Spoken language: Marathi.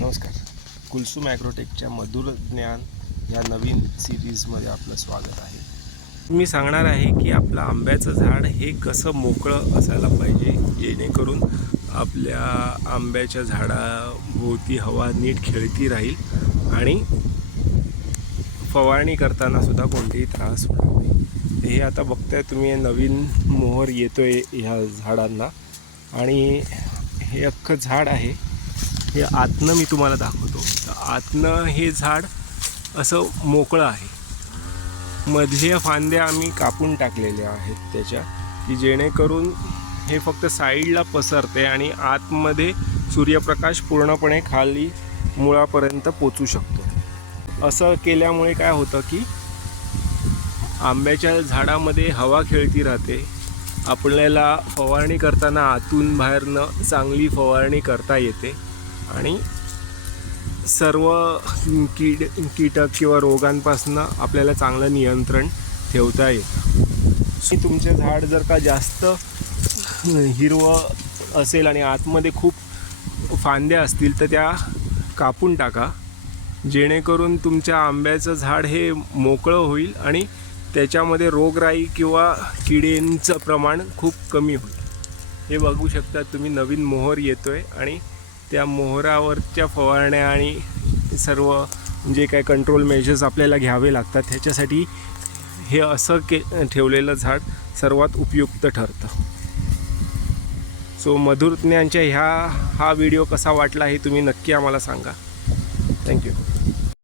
नमस्कार. कुलसुम ॲग्रोटेकच्या मधुर ज्ञान या नवीन सिरीजमध्ये आपलं स्वागत आहे. मी सांगणार आहे की आपलं आंब्याचं झाड हे कसं मोकळं असायला पाहिजे, जेणेकरून आपल्या आंब्याच्या झाडाभोवती हवा नीट खेळती राहील आणि फवारणी करताना सुद्धा कोणतेही त्रास होणार नाही. हे आता बघताय तुम्ही, नवीन मोहर येतोय ह्या झाडांना आणि हे अख्खं झाड आहे. हे आतनं मी तुम्हाला दाखवतो. तर आतनं हे झाड असं मोकळं आहे. मधल्या फांद्या आम्ही कापून टाकलेल्या आहेत त्याच्या, की जेणेकरून हे फक्त साईडला पसरते आणि आतमध्ये सूर्यप्रकाश पूर्णपणे खाली मुळापर्यंत पोचू शकतो. असं केल्यामुळे काय होतं की आंब्याच्या झाडामध्ये हवा खेळती राहते. आपल्याला फवारणी करताना आतून बाहेरनं चांगली फवारणी करता येते आणि सर्व कीटक किंवा रोगांपासून आपल्याला चांगलं नियंत्रण ठेवता येतं. तुमचं झाड जर का जास्त हिरवं असेल आणि आतमध्ये खूप फांद्या असतील तर त्या कापून टाका, जेणेकरून तुमच्या आंब्याचं झाड हे मोकळं होईल आणि त्याच्यामध्ये रोगराई किंवा किडींचं प्रमाण खूप कमी होईल. हे बघू शकता तुम्ही, नवीन मोहर येतोय आणि त्या मोहरावरच्या फवारण्या आणि सर्व जे काय कंट्रोल मेजर्स आपल्याला घ्यावे लागतात, ह्याच्यासाठी हे असं ठेवलेलं झाड सर्वात उपयुक्त ठरतं. सो मधुर ज्ञानच्या हा व्हिडिओ कसा वाटला हे तुम्ही नक्की आम्हाला सांगा. थँक्यू.